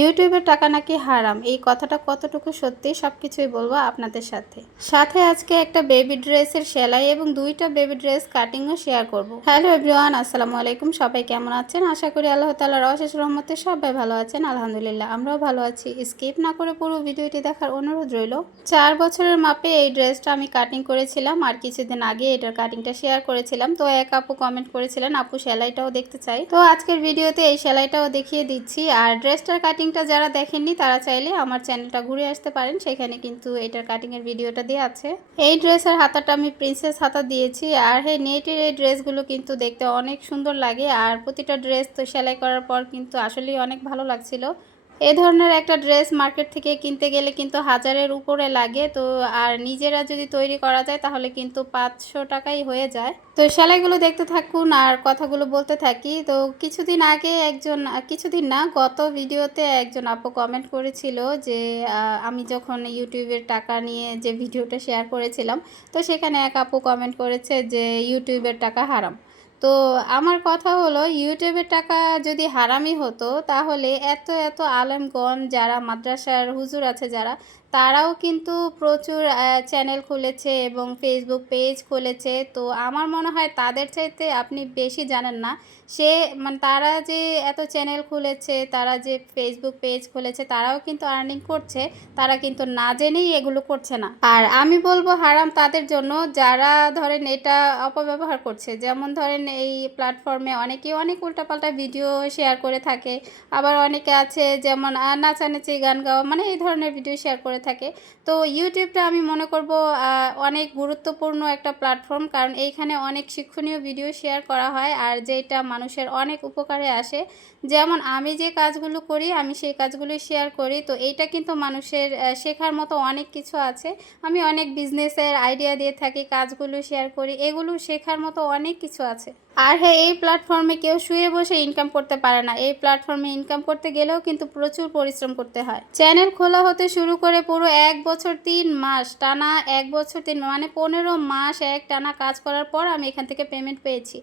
ইউটিউবের টাকা নাকি হারাম? এই কথাটা কতটুকু সত্যি সব কিছুই বলব আপনাদের সাথে। সাথে আজকে একটা বেবি ড্রেসের সেলাই এবং দুইটা বেবি ড্রেস কাটিংও শেয়ার করব। হ্যালো এভরিওয়ান আসসালামু আলাইকুম। সবাই কেমন আছেন? আশা করি আল্লাহ তাআলার অশেষ রহমতে সবাই ভালো আছেন। আলহামদুলিল্লাহ, আমরাও ভালো আছি। স্কিপ না করে পুরো ভিডিওটি দেখার অনুরোধ রইল। চার বছরের মাপে এই ড্রেসটা আমি কাটিং করেছিলাম আর কিছুদিন আগে এটার কাটিংটা শেয়ার করেছিলাম। তো এক আপু কমেন্ট করেছিলেন, আপু, সেলাইটাও দেখতে চাই। তো আজকের ভিডিওতে এই সেলাইটাও দেখিয়ে দিচ্ছি। আর ড্রেসটার কাটিংটা যারা দেখেননি, তারা চাইলে আমার চ্যানেলটা ঘুরে আসতে পারেন। সেখানে কিন্তু এটার কাটিংয়ের ভিডিওটা দেওয়া আছে। এই ড্রেসের হাতাটা আমি প্রিন্সেস হাতা দিয়েছি। আর হে নেটের এই ড্রেসগুলো কিন্তু দেখতে অনেক সুন্দর লাগে। আর প্রতিটা ড্রেস তো সেলাই করার পর কিন্তু আসলেই অনেক ভালো লাগছিল। এ ধরনের একটা ড্রেস মার্কেট থেকে কিনতে গেলে কিন্তু হাজারের উপরে লাগে। তো আর নিজেরা যদি তৈরি করা যায়, তাহলে কিন্তু পাঁচশো টাকাই হয়ে যায়। তো সেলাইগুলো দেখতে থাকুন আর কথাগুলো বলতে থাকি। তো কিছুদিন আগে একজন, কিছুদিন না, গত ভিডিওতে একজন আপু কমেন্ট করেছিল যে আমি যখন ইউটিউবের টাকা নিয়ে যে ভিডিওটা শেয়ার করেছিলাম, তো সেখানে এক আপু কমেন্ট করেছে যে, ইউটিউবের টাকা হারাম। তো আমার কথা হলো ইউটিউবের টাকা যদি হারামি হতো, তাহলে এত এত আলেমগণ যারা মাদ্রাসার হুজুর আছে যারা, তারাও কিন্তু প্রচুর চ্যানেল খুলেছে এবং ফেসবুক পেজ খুলেছে। তো আমার মনে হয় তাদের চাইতে আপনি বেশি জানেন না। সে মানে তারা যে এত চ্যানেল খুলেছে, তারা যে ফেসবুক পেজ খুলেছে, তারাও কিন্তু আর্নিং করছে। তারা কিন্তু না জেনেই এগুলো করছে না। আর আমি বলব হারাম তাদের জন্য যারা ধরেন এটা অপব্যবহার করছে। যেমন ধরেন এই প্ল্যাটফর্মে অনেকেই অনেক উল্টাপাল্টা ভিডিও শেয়ার করে থাকে। আবার অনেকে আছে যেমন নাচা নাচানাচি, গান গাওয়া মানে এই ধরনের ভিডিও শেয়ার করে থাকে। তো ইউটিউবটা আমি মনে করব অনেক গুরুত্বপূর্ণ একটা প্ল্যাটফর্ম কারণ এইখানে অনেক শিক্ষণীয় ভিডিও শেয়ার করা হয়, আর যেটা মানুষের অনেক উপকারে আসে। যেমন আমি যে কাজগুলো করি, আমি সেই কাজগুলোই শেয়ার করি। তো এইটা কিন্তু মানুষের শেখার মতো অনেক কিছু আছে। আমি অনেক বিজনেসের আইডিয়া দিয়ে থাকি, কাজগুলো শেয়ার করি, এগুলো শেখার মতো অনেক কিছু আছে। আর হ্যাঁ এই প্ল্যাটফর্মে কেউ শুয়ে বসে ইনকাম করতে পারে না। এই প্ল্যাটফর্মে ইনকাম করতে গেলেও কিন্তু প্রচুর পরিশ্রম করতে হয়। চ্যানেল খোলা হতে শুরু করে পুরো এক বছর তিন মাস, টানা এক বছর তিন মানে পনেরো মাস এক টানা কাজ করার পর আমি এখান থেকে পেমেন্ট পেয়েছি।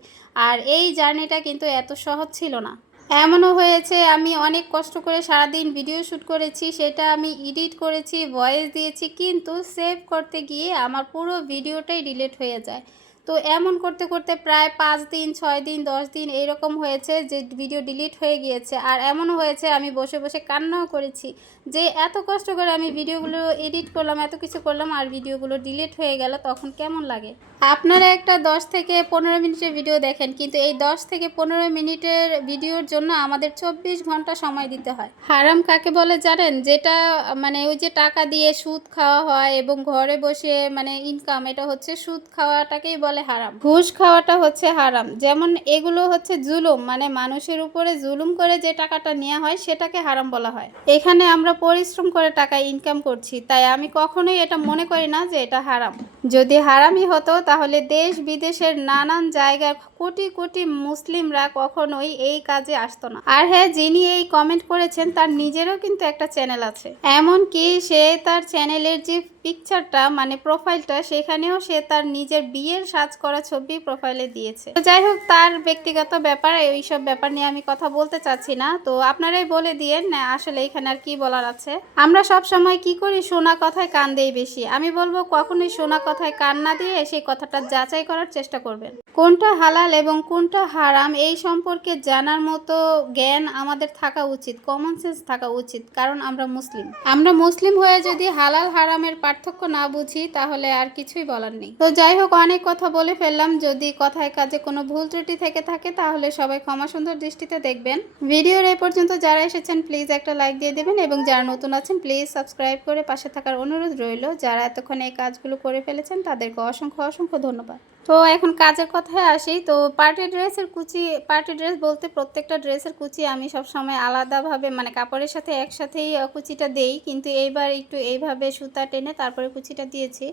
আর এই জার্নিটা কিন্তু এত সহজ ছিল না। এমনও হয়েছে, আমি অনেক কষ্ট করে সারাদিন ভিডিও শ্যুট করেছি, সেটা আমি এডিট করেছি ভয়েস দিয়েছি, কিন্তু সেভ করতে গিয়ে আমার পুরো ভিডিওটাই ডিলিট হয়ে যায়। তো এমন করতে করতে প্রায় পাঁচ দিন, ছয় দিন, দশ দিন এইরকম হয়েছে যে ভিডিও ডিলিট হয়ে গিয়েছে। আর এমনও হয়েছে, আমি বসে বসে কান্নাও করেছি যে এত কষ্ট করে আমি ভিডিওগুলো এডিট করলাম, এত কিছু করলাম আর ভিডিওগুলো ডিলিট হয়ে গেল, তখন কেমন লাগে? আপনারা একটা দশ থেকে পনেরো মিনিটের ভিডিও দেখেন, কিন্তু এই দশ থেকে পনেরো মিনিটের ভিডিওর জন্য আমাদের চব্বিশ ঘণ্টা সময় দিতে হয়। হারাম কাকে বলে জানেন? যেটা মানে ওই যে টাকা দিয়ে সুদ খাওয়া হয় এবং ঘরে বসে মানে ইনকাম এটা হচ্ছে সুদ খাওয়াটাকেই বলে হারাম। ঘুষ খাওয়াটা হচ্ছে হারাম। যেমন এগুলো হচ্ছে জুলুম মানে মানুষের উপরে জুলুম করে যে টাকাটা নেওয়া হয় সেটাকে হারাম বলা হয়। এখানে আমরা পরিশ্রম করে টাকা ইনকাম করছি, তাই আমি কখনোই এটা মনে করি না যে এটা হারাম। যদি হারামি হতো, তাহলে দেশ বিদেশের নানান জায়গার কোটি কোটি মুসলিমরা কখনোই এই কাজে আসতো না। আর হ্যাঁ যিনি এই কমেন্ট করেছেন, তার নিজেরও কিন্তু একটা চ্যানেল আছে। এমনকি সে তার চ্যানেলের যে পিকচারটা মানে প্রোফাইলটা সেখানেও সে তার নিজের বিয়ের সাজ করা ছবি প্রোফাইলে দিয়েছে। তো যাই হোক, তার ব্যক্তিগত ব্যাপার এইসব ব্যাপার নিয়ে আমি কথা বলতে চাচ্ছি না। তো আপনারাই বলে দিয়েন আসলে এখানে আর কি বলার আছে। আমরা সব সময় কি করি? শোনা কথায় কান দেই বেশি। আমি বলব, কখনোই শোনা কথায় কান না দিয়ে সেই কথাটা যাচাই করার চেষ্টা করবেন। কোনটা হালাল এবং কোনটা হারাম এই সম্পর্কে জানার মতো জ্ঞান আমাদের থাকা উচিত কমন সেন্স থাকা উচিত, কারণ আমরা মুসলিম। আমরা মুসলিম হয়ে যদি হালাল হারামের পার্থক্য না বুঝি, তাহলে আর কিছুই বলার নেই। তো যাই হোক, অনেক কথা বলে ফেললাম। যদি কথায় কাজে কোনো ভুল ত্রুটি থেকে থাকে, তাহলে সবাই ক্ষমা সুন্দর দৃষ্টিতে দেখবেন। ভিডিওর এই পর্যন্ত যারা এসেছেন প্লিজ একটা লাইক দিয়ে দেবেন এবং যারা নতুন আছেন প্লিজ সাবস্ক্রাইব করে পাশে থাকার অনুরোধ রইল। যারা এতক্ষণ এই কাজগুলো করে ফেলেছেন তাদেরকে অসংখ্য অসংখ্য ধন্যবাদ। তো এখন কাজের কথায় আসি, তো পার্টি ড্রেসের কুচি, পার্টি ড্রেস বলতে প্রত্যেকটা ড্রেসের কুচি আমি সব সময় আলাদাভাবে মানে কাপড়ের সাথে একসাথেই কুচিটা দেই, কিন্তু এইবার একটু এইভাবে সুতা টেনে তারপরে কুচিটা দিয়েছি।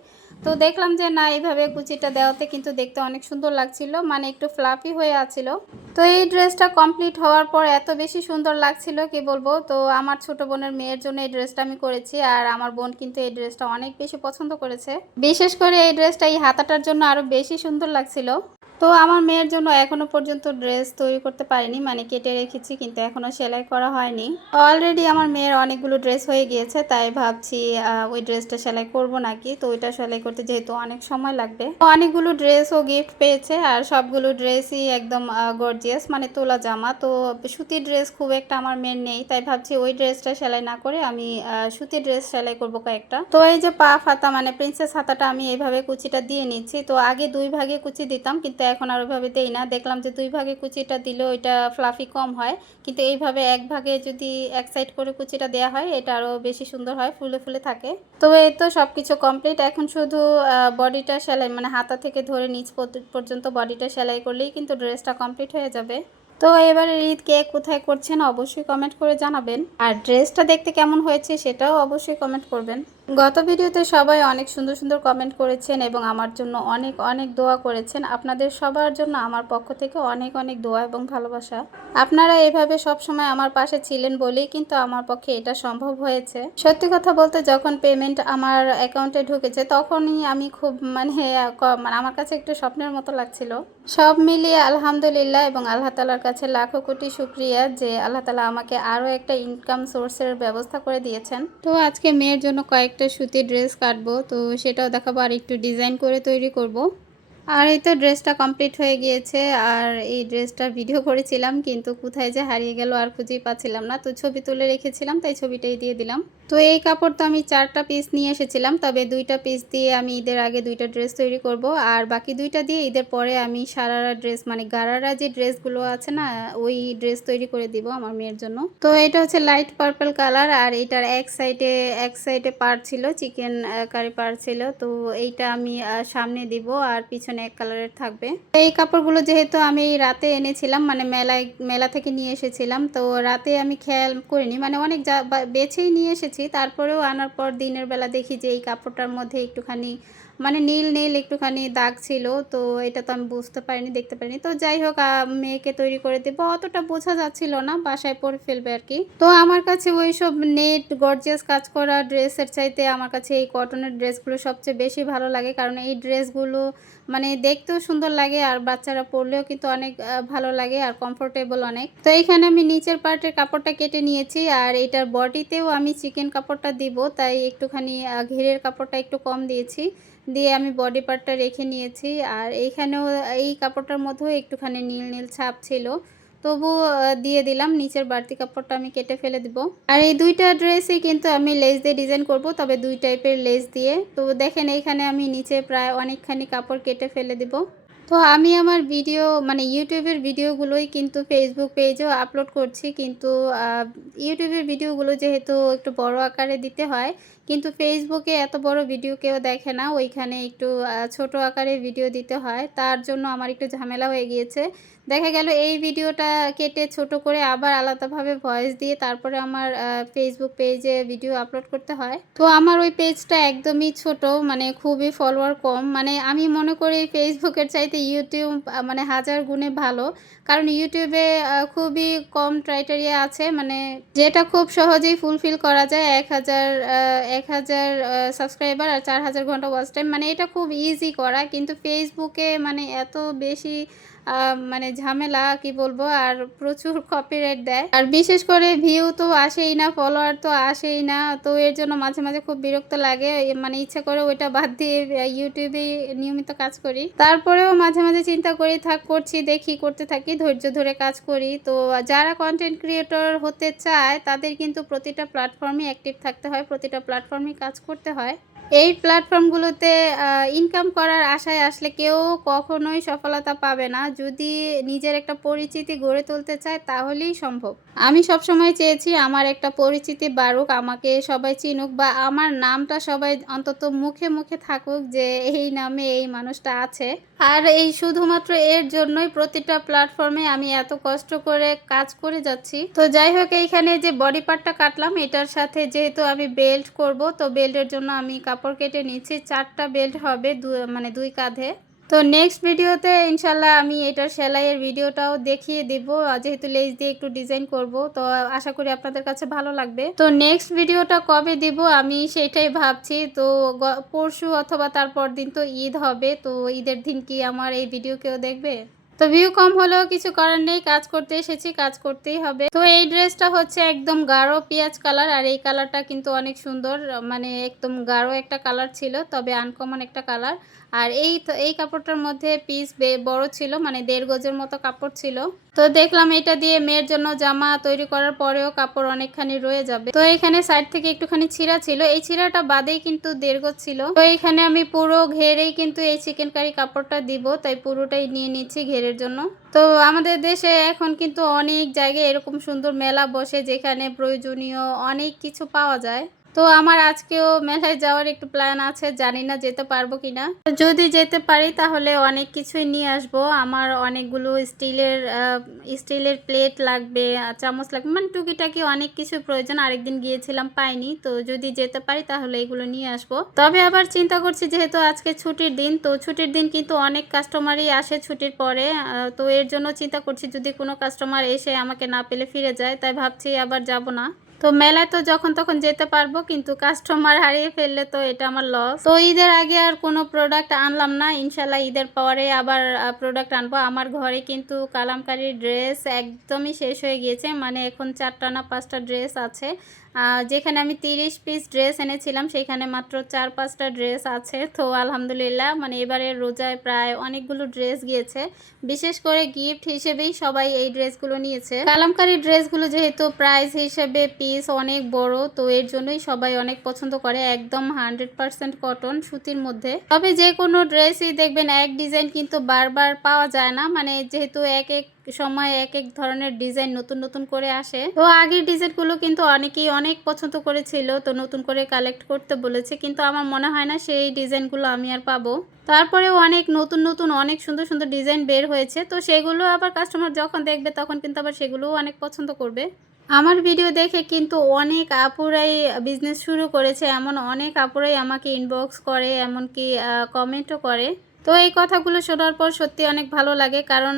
তো দেখলাম যে না, এইভাবে কুচিটা দেওয়াতে কিন্তু দেখতে অনেক সুন্দর লাগছিল মানে একটু ফ্লাফি হয়ে আছিল। তো এই ড্রেসটা কমপ্লিট হওয়ার পর এত বেশি সুন্দর লাগছিল, কি বলব? তো আমার ছোট বোনের মেয়ের জন্য এই ড্রেসটা আমি করেছি, আর আমার বোন কিন্তু এই ড্রেসটা অনেক বেশি পছন্দ করেছে। বিশেষ করে এই ড্রেসটা এই হাতাটার জন্য আরও বেশি সুন্দর লাগছিল। তো আমার মেয়ের জন্য এখনও পর্যন্ত ড্রেস তৈরি করতে পারিনি মানে কেটে রেখেছি কিন্তু এখনও সেলাই করা হয়নি। অলরেডি আমার মেয়ের অনেকগুলো ড্রেস হয়ে গিয়েছে, তাই ভাবছি ওই ড্রেসটা সেলাই করব নাকি? তো ওইটা সেলাই করতে যেহেতু অনেক সময় লাগবে। অনেকগুলো ড্রেস ও গিফট পেয়েছে আর সবগুলো ড্রেসই একদম গর্জিয়াস মানে তোলা জামা। তো সুতির ড্রেস খুব একটা আমার মেয়ের নেই, তাই ভাবছি ওই ড্রেসটা সেলাই না করে আমি সুতির ড্রেস সেলাই করব কয়েকটা। তো এই যে পা ফাতা মানে প্রিন্সেস হাতাটা আমি এইভাবে কুচিটা দিয়ে নিচ্ছি। তো আগে দুই ভাগে কুচি দিতাম, কিন্তু এখন আর ওইভাবে দেই না। দেখলাম যে দুই ভাগে কুচিটা দিলে ওইটা ফ্লাফি কম হয়। কিন্তু এইভাবে এক ভাগে যদি এক সাইড করে কুচিটা দেওয়া হয়, এটা আরও বেশি সুন্দর হয়, ফুলে ফুলে থাকে। তো এই তো সব কিছু কমপ্লিট এখন শুধু বডিটা সেলাই মানে হাতা থেকে ধরে নিচ পর্যন্ত বডিটা সেলাই করলেই কিন্তু ড্রেসটা কমপ্লিট হয়ে যাবে। তো এবারে ঈদ কে কোথায় করছেন অবশ্যই কমেন্ট করে জানাবেন। আর ড্রেসটা দেখতে কেমন হয়েছে সেটাও অবশ্যই কমেন্ট করবেন। গত ভিডিওতে সবাই অনেক সুন্দর সুন্দর কমেন্ট করেছেন এবং আমার জন্য অনেক অনেক দোয়া করেছেন। আপনাদের সবার জন্য আমার পক্ষ থেকে অনেক অনেক দোয়া এবং ভালোবাসা। আপনারা এভাবে সব সময় আমার পাশে ছিলেন বলেই কিন্তু আমার পক্ষে এটা সম্ভব হয়েছে। সত্যি কথা বলতে যখন পেমেন্ট আমার অ্যাকাউন্টে ঢুকেছে, তখনই আমি খুব মানে মানে আমার কাছে একটু স্বপ্নের মতো লাগছিল। সব মিলিয়ে আলহামদুলিল্লাহ এবং আল্লাহ তালার কাছে লাখো কোটি শুক্রিয়া যে আল্লাহ তালা আমাকে আরও একটা ইনকাম সোর্সের ব্যবস্থা করে দিয়েছেন। তো আজকে মেয়ের জন্য কয়েকটা সুতির ড্রেস কাটবো তো সেটাও দেখাবো আর একটু ডিজাইন করে তৈরি করব। আর এই তো ড্রেসটা কমপ্লিট হয়ে গিয়েছে, আর এই ড্রেসটা ভিডিও করেছিলাম, কিন্তু কোথায় যে হারিয়ে গেল আর খুঁজেই পাচ্ছিলাম না। তো ছবি তুলে রেখেছিলাম, তাই ছবিটাই দিয়ে দিলাম। তো এই কাপড় তো আমি চারটা পিস নিয়ে এসেছিলাম, তবে দুইটা পিস দিয়ে আমি ঈদের আগে দুইটা ড্রেস তৈরি করব, আর বাকি দুইটা দিয়ে ঈদের পরে আমি সারারা ড্রেস মানে গারারা যে ড্রেসগুলো আছে না, ওই ড্রেস তৈরি করে দিব আমার মেয়ের জন্য। তো এটা হচ্ছে লাইট পার্পল কালার আর এটার এক সাইডে এক সাইডে পার ছিল চিকেন কারি পার ছিল। তো এইটা আমি সামনে দিব, আর পিছনে এক কালারের থাকবে। এই কাপড়গুলো যেহেতু আমি রাতে এনেছিলাম মানে মেলায়, মেলা থেকে নিয়ে এসেছিলাম, তো রাতে আমি খেয়াল করিনি। মানে অনেক যা বেছেই নিয়ে এসেছি, তারপরেও আনার পর দিনের বেলা দেখি যে এই কাপড়টার মধ্যে একটুখানি মানে নীল নীল একটুখানি দাগ ছিল, তো এটা তো আমি বুঝতে পারিনি, দেখতে পারিনি। তো যাই হোক মেয়েকে তৈরি করে দেবো। অতটা বোঝা যাচ্ছিল না, বাসায় পরে ফেলবে আর কি। তো আমার কাছে ওই সব নেট গর্জিয়াস কাজ করা ড্রেসের চাইতে আমার কাছে এই কটনের ড্রেসগুলো সবচেয়ে বেশি ভালো লাগে। কারণ এই ড্রেসগুলো মানে দেখতেও সুন্দর লাগে, আর বাচ্চারা পরলেও কিন্তু অনেক ভালো লাগে, আর কমফোর্টেবল অনেক। তো এইখানে আমি নিচের পার্টের কাপড়টা কেটে নিয়েছি, আর এটার বডিতেও আমি চিকেন কাপড়টা দিব, তাই একটুখানি ঘেরের কাপড়টা একটু কম দিয়েছি। দিয়ে আমি বডি পার্টটা রেখে নিয়েছি। আর এইখানেও এই কাপড়টার মধ্যেও একটুখানি নীল নীল ছাপ ছিল। তবু দিয়ে দিলাম, নিচের বাড়তি কাপড়টা আমি কেটে ফেলে দিব। আর এই দুইটা ড্রেসই কিন্তু আমি লেস দিয়ে ডিজাইন করব, তবে দুই টাইপের লেস দিয়ে। তো দেখেন, এইখানে আমি নিচে প্রায় অনেকখানি কাপড় কেটে ফেলে দিব। তো আমি আমার ভিডিও মানে ইউটিউবের ভিডিওগুলোই কিন্তু ফেসবুক পেজেও আপলোড করছি। কিন্তু ইউটিউবের ভিডিওগুলো যেহেতু একটু বড় আকারে দিতে হয় কিন্তু ফেসবুকে এত বড় ভিডিও কেউ দেখে না। ওইখানে একটু ছোট আকারে ভিডিও দিতে হয়। তার জন্য আমার একটু ঝামেলা হয়ে গিয়েছে। দেখা গেল এই ভিডিওটা কেটে ছোট করে আবার আলাদাভাবে ভয়েস দিয়ে তারপরে আমার ফেসবুক পেজে ভিডিও আপলোড করতে হয়। তো আমার ওই পেজটা একদমই ছোট মানে খুবই ফলোয়ার কম। মানে আমি মনে করি ফেসবুকের চাইতে ইউটিউব মানে হাজার গুণে ভালো। কারণ ইউটিউবে খুবই কম ক্রাইটেরিয়া আছে। মানে যেটা খুব সহজেই ফুলফিল করা যায়, এক হাজার এক হাজার সাবস্ক্রাইবার আর চার হাজার ঘণ্টা ওয়াচ টাইম মানে এটা খুব ইজি করা। কিন্তু ফেসবুকে মানে এত বেশি মানে ঝামেলা, কি বলব, আর প্রচুর কপিরাইট দেয়। আর বিশেষ করে ভিউ তো আসেই না ফলোয়ার তো আসেই না, তো এর জন্য মাঝে মাঝে খুব বিরক্ত লাগে। মানে ইচ্ছা করে ওইটা বাদ দিয়ে ইউটিউবে নিয়মিত কাজ করি। তারপরেও মাঝে মাঝে চিন্তা করি, থাক, করছি, দেখি, করতে থাকি, ধৈর্য ধরে কাজ করি। তো যারা কন্টেন্ট ক্রিয়েটর হতে চায়, তাদের কিন্তু প্রতিটা প্ল্যাটফর্মে অ্যাক্টিভ থাকতে হয়, প্রতিটা প্ল্যাটফর্মে কাজ করতে হয়। এই প্ল্যাটফর্মগুলোতে ইনকাম করার আশায় আসলে কেউ কখনোই সফলতা পাবে না। যদি নিজের একটা পরিচিতি গড়ে তুলতে চায়, তাহলেই সম্ভব। আমি সবসময় চেয়েছি আমার একটা পরিচিতি বাড়ুক, আমাকে সবাই চিনুক বা আমার নামটা সবাই অন্তত মুখে মুখে থাকুক যে এই নামে এই মানুষটা আছে। আর এই শুধুমাত্র এর জন্যই প্রতিটা প্ল্যাটফর্মে আমি এত কষ্ট করে কাজ করে যাচ্ছি। তো যাই হোক, এইখানে যে বডি পার্টটা কাটলাম, এটার সাথে যেহেতু আমি বেল্ট করব, তো বেল্টের জন্য আমি কাপড় কেটে নিচ্ছি, চারটা বেল্ট হবে মানে দুই কাঁধে। তো নেক্সট ভিডিওতে ইনশাল্লাহ আমি এটার সেলাইয়ের ভিডিওটাও দেখিয়ে দিব। যেহেতু লেস দিয়ে একটু ডিজাইন করব, তো আশা করি আপনাদের কাছে ভালো লাগবে। তো নেক্সট ভিডিওটা কবে দিব আমি সেটাই ভাবছি। তো পরশু অথবা তারপর দিন তো ঈদ হবে, তো ঈদের দিন কি আমার এই ভিডিও কেউ দেখবে? তো ভিউ কম হলেও কিছু করার নেই, কাজ করতে এসেছি, কাজ করতেই হবে। তো এই ড্রেসটা হচ্ছে একদম গাঢ় পেঁয়াজ কালার আর এই কালারটা কিন্তু অনেক সুন্দর মানে একদম গাঢ় একটা কালার ছিল, তবে আনকমন একটা কালার আর এই তো, এই কাপড়টার মধ্যে পিস বড় ছিল মানে দেড় গজের মতো কাপড় ছিল। তো দেখলাম এটা দিয়ে মেয়ের জন্য জামা তৈরি করার পরেও কাপড় অনেকখানি রয়ে যাবে। তো এখানে সাইড থেকে একটুখানি ছিঁড়া ছিল, এই ছিঁড়াটা বাদেই কিন্তু দেড় গজ ছিল। তো এখানে আমি পুরো ঘেরেই কিন্তু এই চিকেন কারি কাপড়টা দিব, তাই পুরোটাই নিয়ে নিচ্ছি ঘেরের জন্য। তো আমাদের দেশে এখন কিন্তু অনেক জায়গায় এরকম সুন্দর মেলা বসে, যেখানে প্রয়োজনীয় অনেক কিছু পাওয়া যায়। তো আমার আজকেও মেলায় যাওয়ার একটু প্ল্যান আছে, জানি না যেতে পারব কিনা। তো যদি যেতে পারি তাহলে অনেক কিছুই নিয়ে আসব। আমার অনেকগুলো স্টিলের স্টিলের প্লেট লাগবে চামচ লাগবে মানে টুকিটাকি অনেক কিছু প্রয়োজন। আরেকদিন গিয়েছিলাম, পাইনি। তো যদি যেতে পারি তাহলে এগুলো নিয়ে আসব। তবে আবার চিন্তা করছি, যেহেতু আজকে ছুটির দিন, তো ছুটির দিন কিন্তু অনেক কাস্টমারই আসে ছুটির পরে তো এর জন্য চিন্তা করছি, যদি কোনো কাস্টমার এসে আমাকে না পেলে ফিরে যায়, তাই ভাবছি আবার যাব না। তো মেলায় তো যখন তখন যেতে পারব, কিন্তু কাস্টমার হারিয়ে ফেললে তো এটা আমার লস তো ঈদের আগে আর কোনো প্রোডাক্ট আনলাম না ইনশাল্লাহ ঈদের পরে আবার প্রোডাক্ট আনব। আমার ঘরে কিন্তু কালামকারির ড্রেস একদমই শেষ হয়ে গিয়েছে মানে এখন চারটা না পাঁচটা ড্রেস আছে। যেখানে আমি তিরিশ পিস ড্রেস এনেছিলাম, সেখানে মাত্র চার পাঁচটা ড্রেস আছে। তো আলহামদুলিল্লাহ মানে এবারে রোজায় প্রায় অনেকগুলো ড্রেস গিয়েছে। বিশেষ করে গিফট হিসেবেই সবাই এই ড্রেসগুলো নিয়েছে। কালামকারি ড্রেসগুলো যেহেতু প্রাইস হিসেবে পিস অনেক বড়, তো এর জন্যই সবাই অনেক পছন্দ করে। একদম হান্ড্রেড পার্সেন্ট কটন সুতির মধ্যে। তবে যে কোনো ড্রেসই দেখবেন, এক ডিজাইন কিন্তু বারবার পাওয়া যায় না। মানে যেহেতু এক এক সময় এক এক ধরনের ডিজাইন নতুন নতুন করে আসে। তো আগের ডিজাইনগুলো কিন্তু অনেকেই অনেক পছন্দ করেছিল, তো নতুন করে কালেক্ট করতে বলেছে, কিন্তু আমার মনে হয় না সেই ডিজাইনগুলো আমি আর পাবো। তারপরেও অনেক নতুন নতুন, অনেক সুন্দর সুন্দর ডিজাইন বের হয়েছে, তো সেগুলো আবার কাস্টমার যখন দেখবে তখন কিন্তু আবার সেগুলোও অনেক পছন্দ করবে। আমার ভিডিও দেখে কিন্তু অনেক আপুরাই বিজনেস শুরু করেছে, এমন অনেক আপুরাই আমাকে ইনবক্স করে, এমনকি কমেন্টও করে। তো এই কথাগুলো শোনার পর সত্যি অনেক ভালো লাগে। কারণ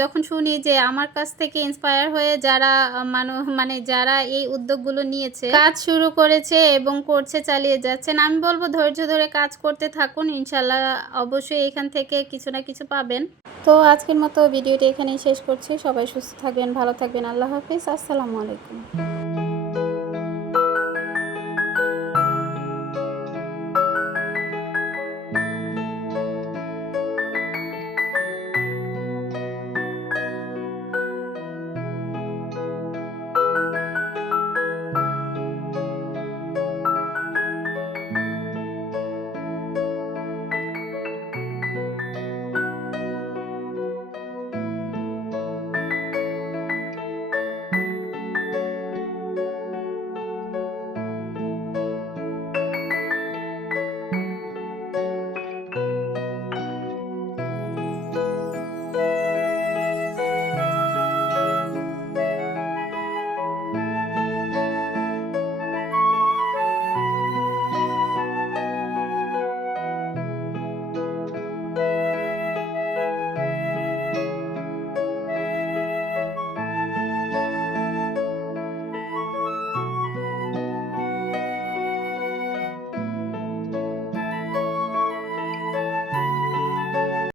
যখন শুনি যে আমার কাছ থেকে ইন্সপায়ার হয়ে যারা, মানু মানে যারা এই উদ্যোগগুলো নিয়েছে, কাজ শুরু করেছে এবং করছে, চালিয়ে যাচ্ছেন, আমি বলব ধৈর্য ধরে কাজ করতে থাকুন। ইনশাল্লাহ অবশ্যই এখান থেকে কিছু না কিছু পাবেন। তো আজকের মতো ভিডিওটি এখানেই শেষ করছি। সবাই সুস্থ থাকবেন, ভালো থাকবেন। আল্লাহ হাফিজ। আসসালামু আলাইকুম।